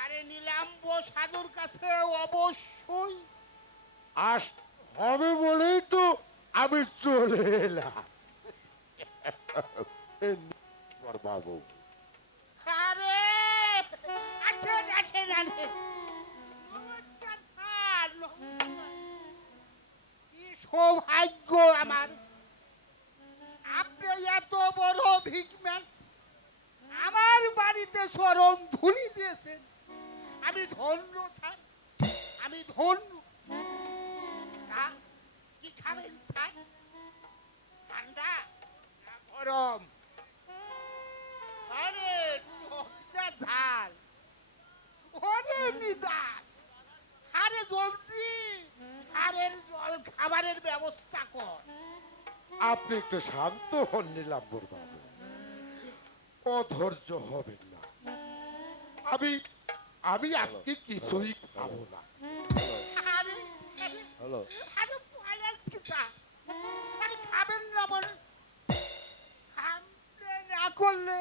আরে নীলাম্ব সাধুর কাছে অবশ্যই আস হবে বলেই তো আমি চলে এলাম। বাবু আরে আছেন আছেন আছেন নমস্কার স্যার, নমস্কার। কি সৌভাগ্য আমার, আপনি এত বড় ভিকম্যান আমার বাড়িতে চরণ ধুলি দিয়েছেন। আমি ধন্য স্যার, আমি ধন্য। তা কি খাবেন স্যার? ঠান্ডা না গরম? আরে টকটা ঝাল, ওরে নিদান, আরে জলদি সারের জল খাবারের ব্যবস্থা কর। আপনি একটু শান্ত হন নীলাম্বর বাবু, অধৈর্য হবেন না। আমি আমি আজকে কিছুই খাবো না। আরে হ্যালো আরে পয়লার পিতা, আরে খাবেন না বলে আপনি না করলে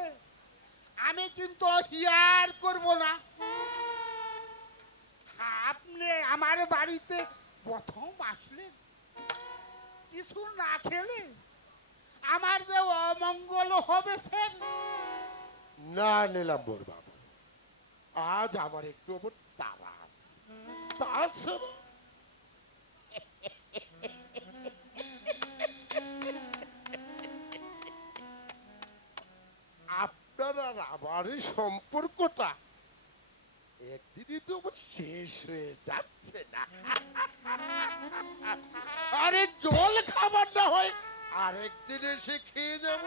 আমি কিন্তু হিয়ার করব না। আপনি আমার বাড়িতে প্রথম আসলেন, কিছু না খেলে আমার যে অমঙ্গল হবে স্যার। না নীলাম্বর বাবু, আজ আমার একটু ওপর তাড়া আছে। তাছাড়া আপনার আর আমার এই সম্পর্কটা একদিনই তো আমার শেষ হয়ে যাচ্ছে না। আরে জল খাবার না হয় আরেকদিন এসে খেয়ে যাব।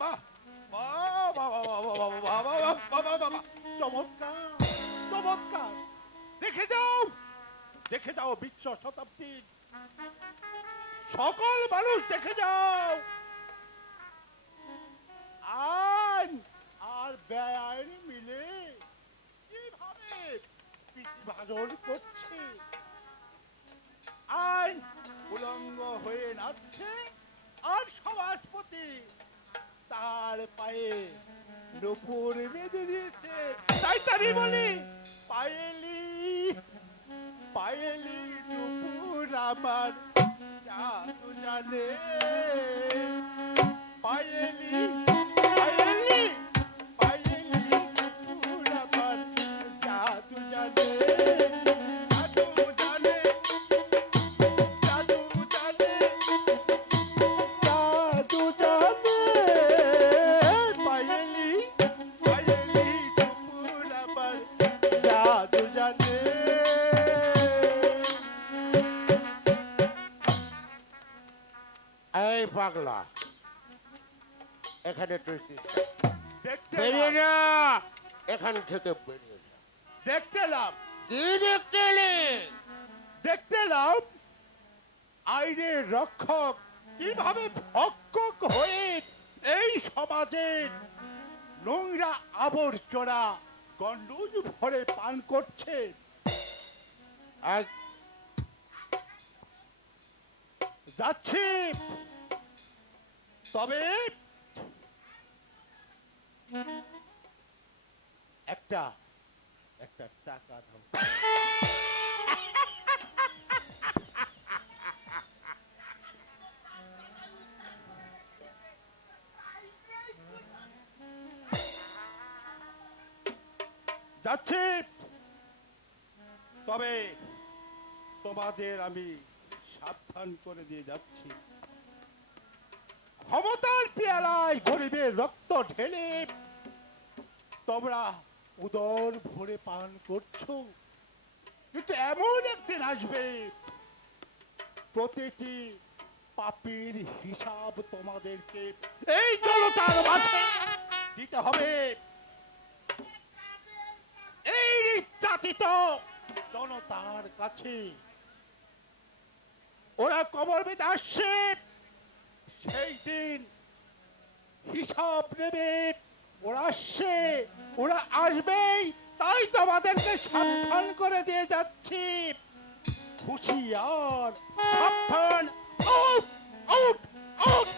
বাহ বাহ বাহ বাহ বাহ বাহ বাহ বাহ বাহ বাহ বাহ। চমৎকার চমৎকার, দেখে যাও বিংশ শতাব্দীর সকল মানুষ দেখে যাও, আইন আর বেআইন মিলে কিভাবে বিভাজন করছে। আইন উলঙ্গ হয়ে নাচছে আর সমাজপতি তার পায়ে নুপুর বেঁধে দিয়েছে। তাই তো আমি বলি, পায়েলি পায়েলি নুপুর আমার জাদু জানে। পায়েলি পায়েলি পায়েলি নুপুর আমার জাদু জানে। জাদু জানে জাদু জানে জাদু জানে। পায়েলি পায়েলি নুপুর আমার জাদু জানে। এই পাগলা, এখানে তুই কি? দেখতে বেরিয়ে এলাম, যা এখান থেকে, বেরিয়ে যা। দেখতে এলাম, কি দেখতে এলি? দেখতে এলাম আইনের রক্ষক কিভাবে ভক্ষক হয়ে এই সমাজের নোংরা আবর্জনা গন্ডুজ ভরে পান করছে। আর যাচ্ছি, তবে একটা একটা টাকা দাও। যাচ্ছি, তবে তোমাদের আমি সাবধান করে দিয়ে যাচ্ছি, ক্ষমতার পেয়ালায় গরিবের রক্ত ঢেলে তোমরা উদর ভরে পান করছো, কিন্তু এমন একদিন আসবে প্রতিটি পাপীর হিসাব তোমাদেরকে এই জনতার মাঝে দিতে হবে। এই নির্যাতিত জনতার কাছে ওরা কবর বেঁধে আসছে, সেই দিন হিসাব নেবে। ওরা আসছে, ওরা আসবেই, তাই তো আমাদেরকে সাবধান করে দিয়ে যাচ্ছি। হুঁশিয়ার, সাবধান, আউট আউট আউট,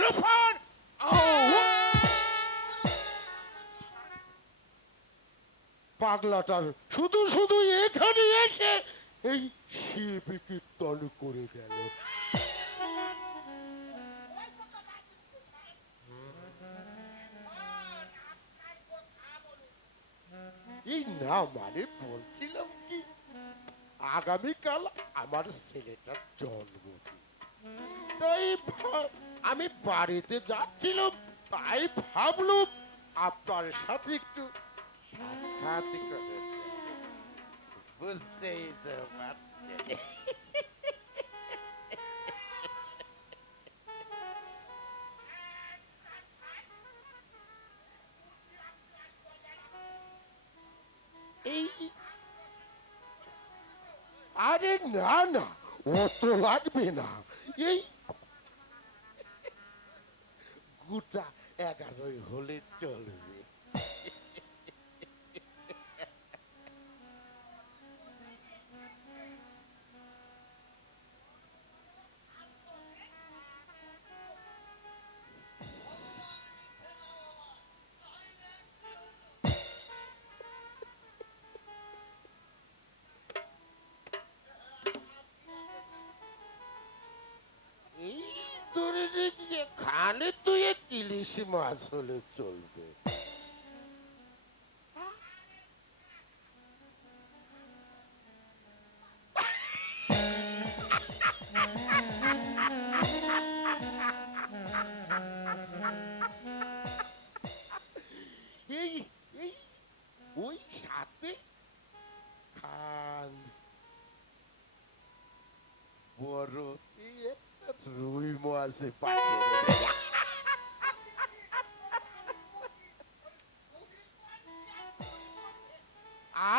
লুফান আউট। পাগলাটার শুধু শুধু এখানে এসে এই শিব কীর্তন করে গেল। এই না মানে বলছিলাম কি, আগামীকাল আমার ছেলেটার জন্মদিন, তাই আমি বাড়িতে যাচ্ছিলাম, তাই ভাবলুম আপনার সাথে একটু সাক্ষাৎ করে যাই। বুঝতেই তো পারছেন। এই আরে না না, অত লাগবে না, এই গোটা 11 হলে চলবে। এই ধরে রেখে খানে তুই ইলিশ মাছ হলে চলবে। এই এই ওই সাথে খান বড় একটা রুই মাছ পাশে।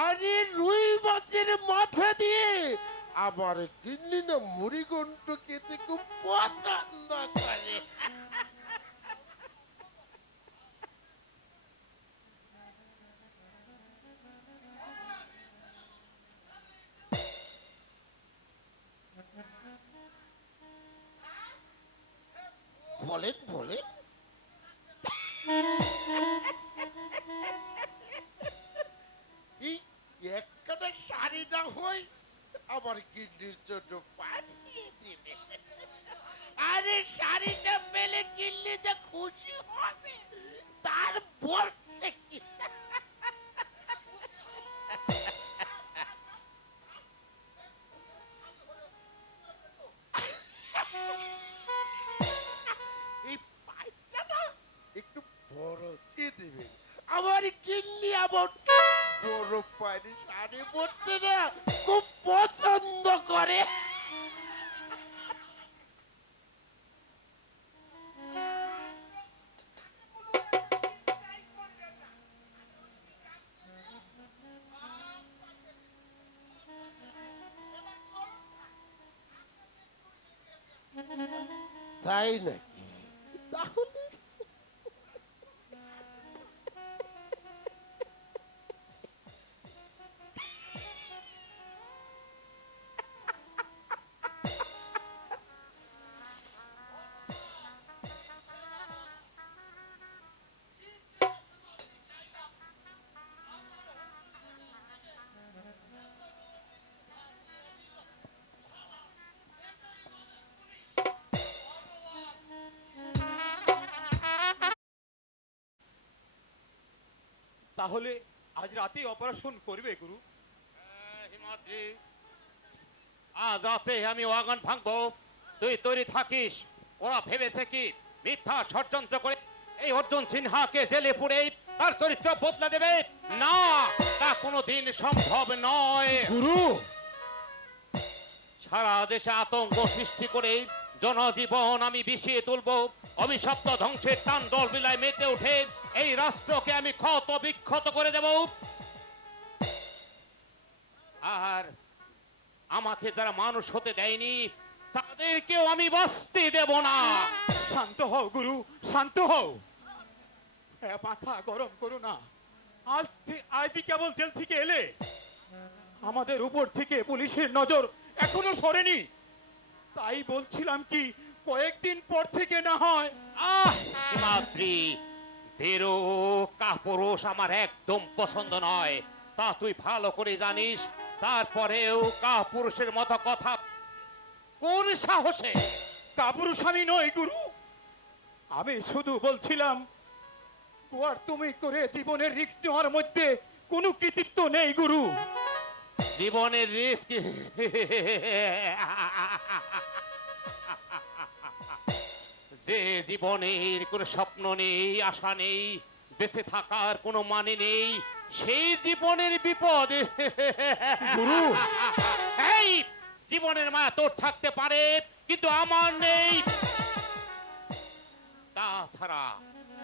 আরে রুই মাছের মাথা দিয়ে আবার কিনলি না মুড়িঘণ্ট খেতে খুব পছন্দ করে। বলেন বলেন। এই একটা শাড়ি না হই আমার কিডনির জন্য পাঠিয়ে দিবে। আরে শাড়িটা পেলে কিনলে যে খুশি হবে তার বলতে কি। এই পাইপটা না একটু বড় দিয়ে দিবেন, আমার কিনলি আবার বড় পানি শাড়ি পরতে না খুব পছন্দ করে। তাই নাকি? তাহলে তাহলে আজ রাতেই অপারেশন করবে গুরু? হিমাদ্রি, আজ রাতে আমি ওয়াগন ভাঙবো, তুই তৈরি থাকিস। ওরা ভেবেছে কি মিথ্যা ষড়যন্ত্র করে এই অর্জুন সিনহাকে জেলে পুরে তার চরিত্র বদলে দেবে? না, তা কোনোদিন সম্ভব নয়। গুরু, সারা দেশে আতঙ্ক সৃষ্টি করে জনজীবন আমি বিষিয়ে তুলবো, অভিশপ্ত ধ্বংসের তাণ্ডব লীলায় মেতে উঠে এই রাষ্ট্রকে আমি ক্ষত বিক্ষত করে দেব। আর আমাকে যারা মানুষ হতে দেয়নি তাদেরকেও আমি বাঁচতে দেব না। শান্ত হও গুরু, শান্ত হও। মাথা গরম করো না। আজই কেবল জেল থেকে এলে, আমাদের উপর থেকে পুলিশের নজর এখনো সরেনি। তাই বলছিলাম কি, কয়েকদিন পর থেকে না হয়। হিমাদ্রি, ভীরু কাপুরুষ আমার একদম পছন্দ নয়, তা তুই ভালো করে জানিস। তারপরেও কাপুরুষের মতো কথা কোন সাহসে? কাপুরুষ আমি নই গুরু, আমি শুধু বলছিলাম আর তুমি করে জীবনের রিস্ক নেওয়ার মধ্যে কোনো কৃতিত্ব নেই গুরু। জীবনের রিস্ক? যে জীবনের কোনো স্বপ্ন নেই, আশা নেই, বেঁচে থাকার কোনো মানে নেই, সেই জীবনের বিপদ। গুরু, এই জীবনের মায়া তোর থাকতে পারে, কিন্তু আমার নেই। তাছাড়া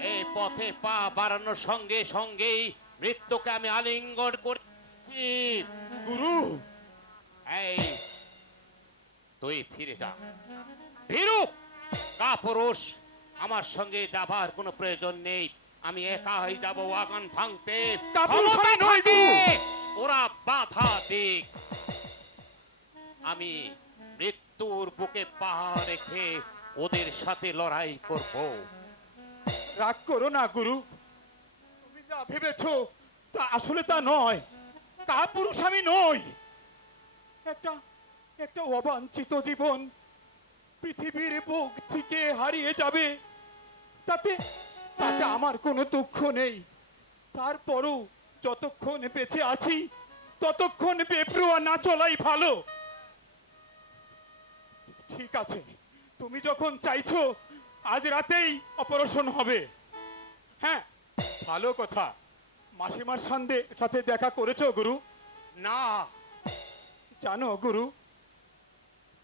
এই পথে পা বাড়ানোর সঙ্গে সঙ্গেই মৃত্যুকে আমি আলিঙ্গন করছি। গুরু, এই তুই ফিরে যা ভীরু কাপুরুষ, আমার সঙ্গে যাবার কোনো প্রয়োজন নেই। আমি একাই যাব আগুন ভাঙতে। কাপুরুষ আমি নই গুরু। ওরা বাধা দিক, আমি মৃত্যুর বুকে পা রেখে ওদের সাথে লড়াই করব। রাগ করো না গুরু, তুমি যা ভেবেছো তা আসলে তা নয়। কাপুরুষ আমি নই। একটা একটা অবাঞ্ছিত জীবন পৃথিবীর বুক থেকে হারিয়ে যাবে, তাতে তাতে আমার কোনো দুঃখ নেই। তারপরও যতক্ষণ বেঁচে আছি ততক্ষণ বেপরোয়া না চলাই ভালো। ঠিক আছে, তুমি যখন চাইছো আজ রাতেই অপারেশন হবে। হ্যাঁ, ভালো কথা। মাসিমার সাথে দেখা করেছো গুরু? না। জানো গুরু,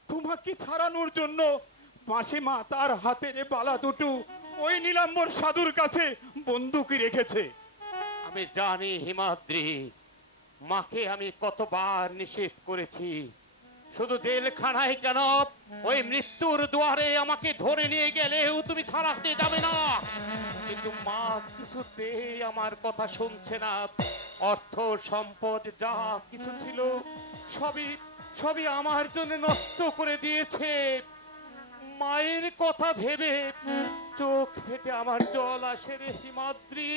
তোমাকে ছাড়ানোর জন্য মাসিমা তার হাতের বালা দুটো ওই নীলাম্বর সাধুর কাছে বন্দুকি রেখেছে। আমি জানি হিমাদ্রি, মাকে আমি কতবার নিষেধ করেছি, শুধু জেলখানায় কেন ওই মৃত্যুর দুয়ারে আমাকে ধরে নিয়ে গেলেও তুমি ছাড়াতে যাবে না। কিন্তু মা কিছুতেই আমার কথা শুনছে না। অর্থ সম্পদ যা কিছু ছিল সবই সবই আমার জন্য নষ্ট করে দিয়েছে। মায়ের কথা ভেবে চোখ ফেটে আমার জল আসে রে হিমাদ্রি।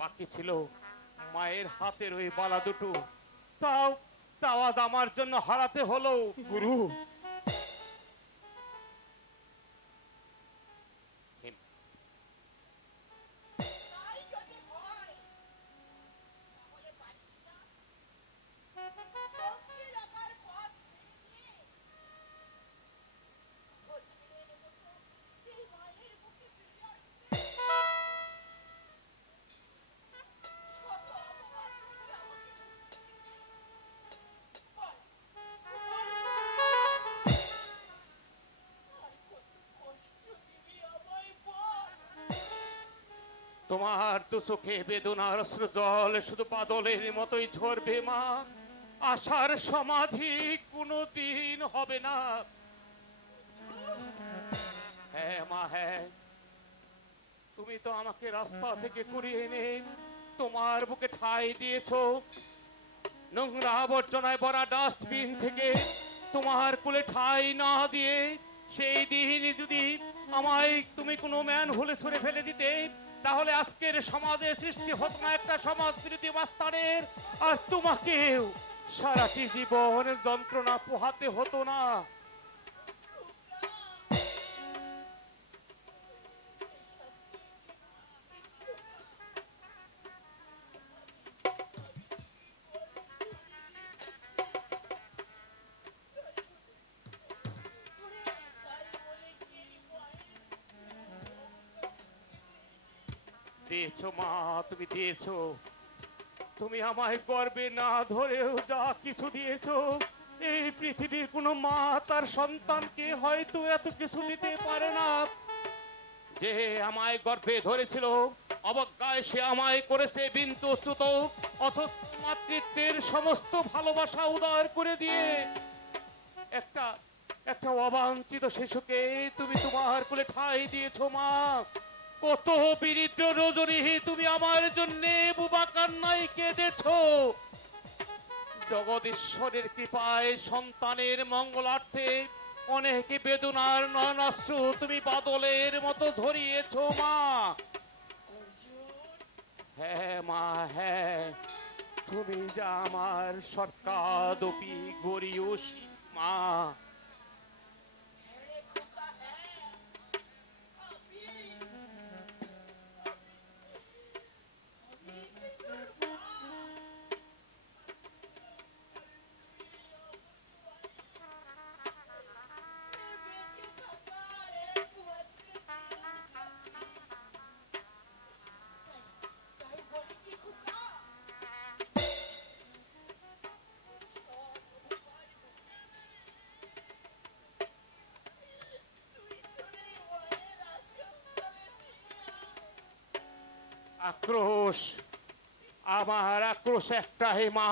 বাকি ছিল মায়ের হাতের ওই বালা দুটো, তাও তাও আজ আমার জন্য হারাতে হলো। গুরু, তোমার দু চোখে বেদনার অশ্রু জল শুধু বাদলের মতোই ঝরবে মা। আশার সমাধি কোনোদিন হবে না। হ্যাঁ মা, হ্যাঁ, তুমি তো আমাকে রাস্তা থেকে কুড়িয়ে এনে তোমার বুকে ঠাঁই দিয়েছো। নোংরা আবর্জনায় ভরা ডাস্টবিন থেকে তোমার কোলে ঠাঁই না দিয়ে সেই দিন যদি আমায় তুমি কোনো ম্যান হলে সরে ফেলে দিতে, তাহলে আজকের সমাজে সৃষ্টি হতো না একটা সমাজ বিরোধী মাস্তানের। আর তোমাকেও সারাটি জীবন যন্ত্রণা পোহাতে হতো না। দিয়েছো মা, তুমি দিয়েছো। তুমি আমায় গর্বে না ধরেও যা কিছু দিয়েছো, এই পৃথিবীর কোনো মা তার সন্তানকে হয়তো এত কিছু দিতে পারে না। যে আমায় গর্ভে ধরেছিল, অবজ্ঞায় সে আমায় করেছে বিন্দুচ্যুত, অথচ মাতৃত্বের সমস্ত ভালোবাসা উদার করে দিয়ে একটা একটা অবাঞ্ছিত শিশুকে তুমি তোমার কোলে ঠাঁই দিয়েছো মা। কত বিরিদ্র রজনী তুমি আমার জন্য বুবা কান্নায় কেঁদেছো। জগদীশ্বরের কৃপায় সন্তানের মঙ্গলার্থে অনেক বেদনার নয়নাশ্রু তুমি বাদলের মতো ঝরিয়েছো মা। হ্যাঁ মা, হ্যাঁ, তুমি যা আমার সরকাদপি গরিয়সী মা। আক্রোশ, আমার আক্রোশ একটাই মা।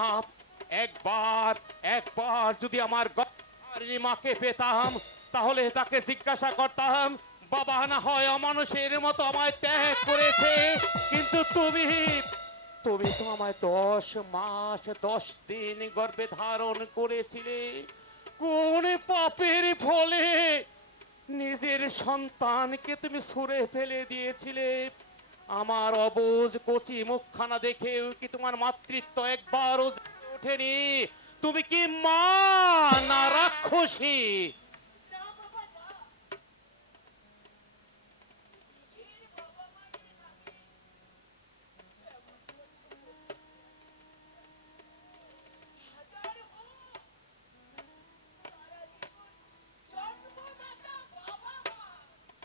একবার একবার যদি আমার মাকে পেতাম, তাহলে তাকে জিজ্ঞাসা করতাম, বাবা না হয় অমানুষের মতো আমায় ত্যাগ করেছে, কিন্তু তুমি তুমি তো আমায় 10 মাস 10 দিন গর্ভে ধারণ করেছিলে। কোন পাপের ফলে নিজের সন্তানকে তুমি ছুঁড়ে ফেলে দিয়েছিলে? আমার অবুঝ কচি মুখখানা দেখেও কি তোমার মাতৃত্ব একবারও জেগে ওঠেনি? তুমি কি মা না রাক্ষসী?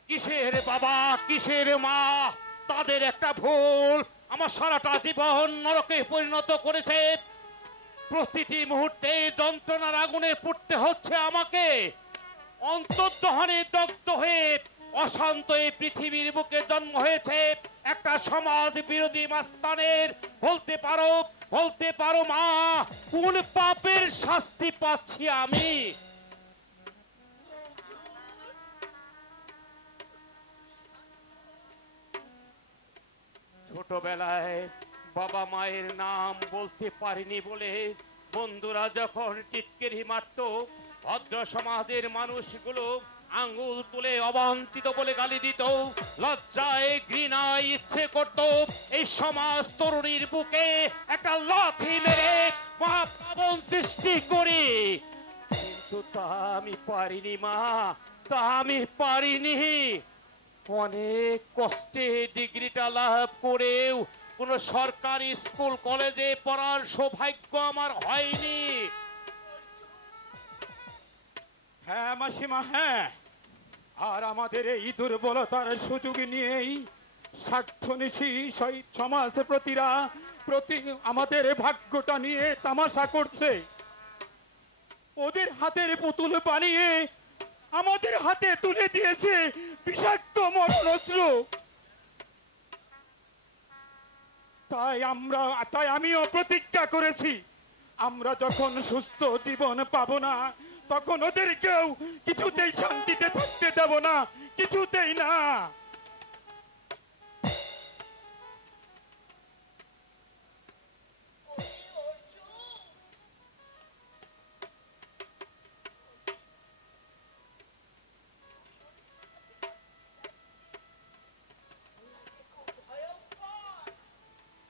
কিসের বাবা, কিসের মা? তাদের একটা ভুল আমার সারাটা জীবন নরকে পরিণত করেছে। প্রতিটি মুহূর্তে যন্ত্রণার আগুনে পুড়তে হচ্ছে আমাকে। অন্তর্দহনে দগ্ধ হয়ে অশান্ত এই পৃথিবীর বুকে জন্ম হয়েছে একটা সমাজ বিরোধী মাস্তানের। বলতে পারো মা, কোন পাপের শাস্তি পাচ্ছি আমি? ছোটবেলায় বাবা মায়ের নাম বলতে পারিনি বলে বন্ধুরা যখন টিটকেরি মারত, ভদ্র সমাজের মানুষগুলো আঙ্গুল তুলে অবাঞ্ছিত বলে গালি দিত। লজ্জায় ঘৃণায় ইচ্ছে করত এই সমাজ তরুণীর বুকে একটা লাথি মেরে মহাপাবন সৃষ্টি করি, কিন্তু তা আমি পারিনি মা, তা আমি পারিনি। অনেক কষ্টে ডিগ্রিটা লাভ করেও কোন সরকারি স্কুল কলেজে পড়ার সৌভাগ্য আমার হয়নি। হ্যাঁ মাসিমা, হ্যাঁ। আর আমাদের এই দুর্বলতার সুযোগ নিয়েই স্বার্থনিশী সমাজ প্রতি আমাদের ভাগ্যটা নিয়ে তামাশা করছে। ওদের হাতের পুতুল বানিয়ে আমাদের হাতে তুলে দিয়েছে বিষাক্ত মরণাস্ত্র। তাই আমিও প্রতিজ্ঞা করেছি, আমরা যখন সুস্থ জীবন পাবো না, তখন ওদেরকেও কিছুতেই শান্তিতে থাকতে দেব না, কিছুতেই না।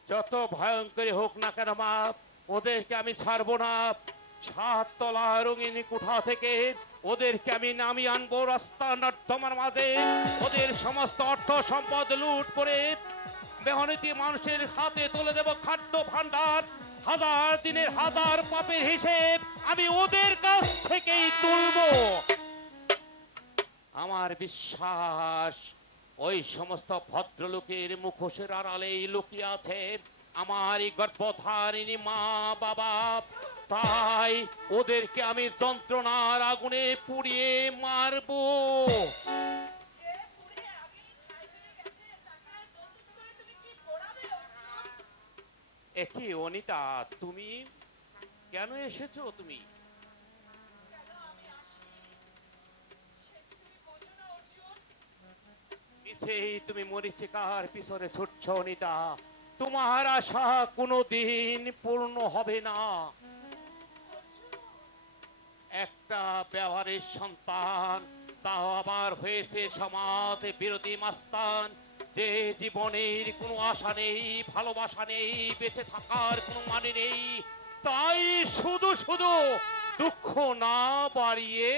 যত ভয়ঙ্করী হোক না কেন মা, ওদেরকে আমি ছাড়বো না। 7 তলা রঙিন কোঠা থেকে ওদেরকে আমি নামিয়ে আনবো রাস্তা নর্দমার মাঝে। ওদের সমস্ত অর্থ সম্পদ লুট করে মেহনতি মানুষের হাতে তুলে দেব খাদ্য ভান্ডার। হাজার দিনের হাজার পাপের হিসেব আমি ওদের কাছ থেকেই তুলবো। আমার বিশ্বাস ওই সমস্ত ভদ্রলোকের মুখোশের আড়ালেই লুকিয়ে আছে আমার এই গর্ভধারিণী মা বাবা, তাই ওদেরকে আমি যন্ত্রণার আগুনে পুড়িয়ে মারবো। একি অনিতা, তুমি কেন এসেছো? তুমি মিছেই তুমি মরিচিকার পিছনে ছুটছ অনিতা। তোমার আশা কোনোদিন পূর্ণ হবে না। একটা ব্যবহারের সন্তান, তাও আবার হয়েছে সমাজ বিরোধী মাস্তান, যে জীবনের কোনো আশা নেই, ভালোবাসা নেই, বেঁচে থাকার কোনো মানে নেই। তাই শুধু শুধু দুঃখ না বাড়িয়ে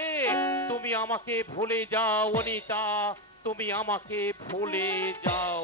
তুমি আমাকে ভুলে যাও অনিতা, তুমি আমাকে ভুলে যাও।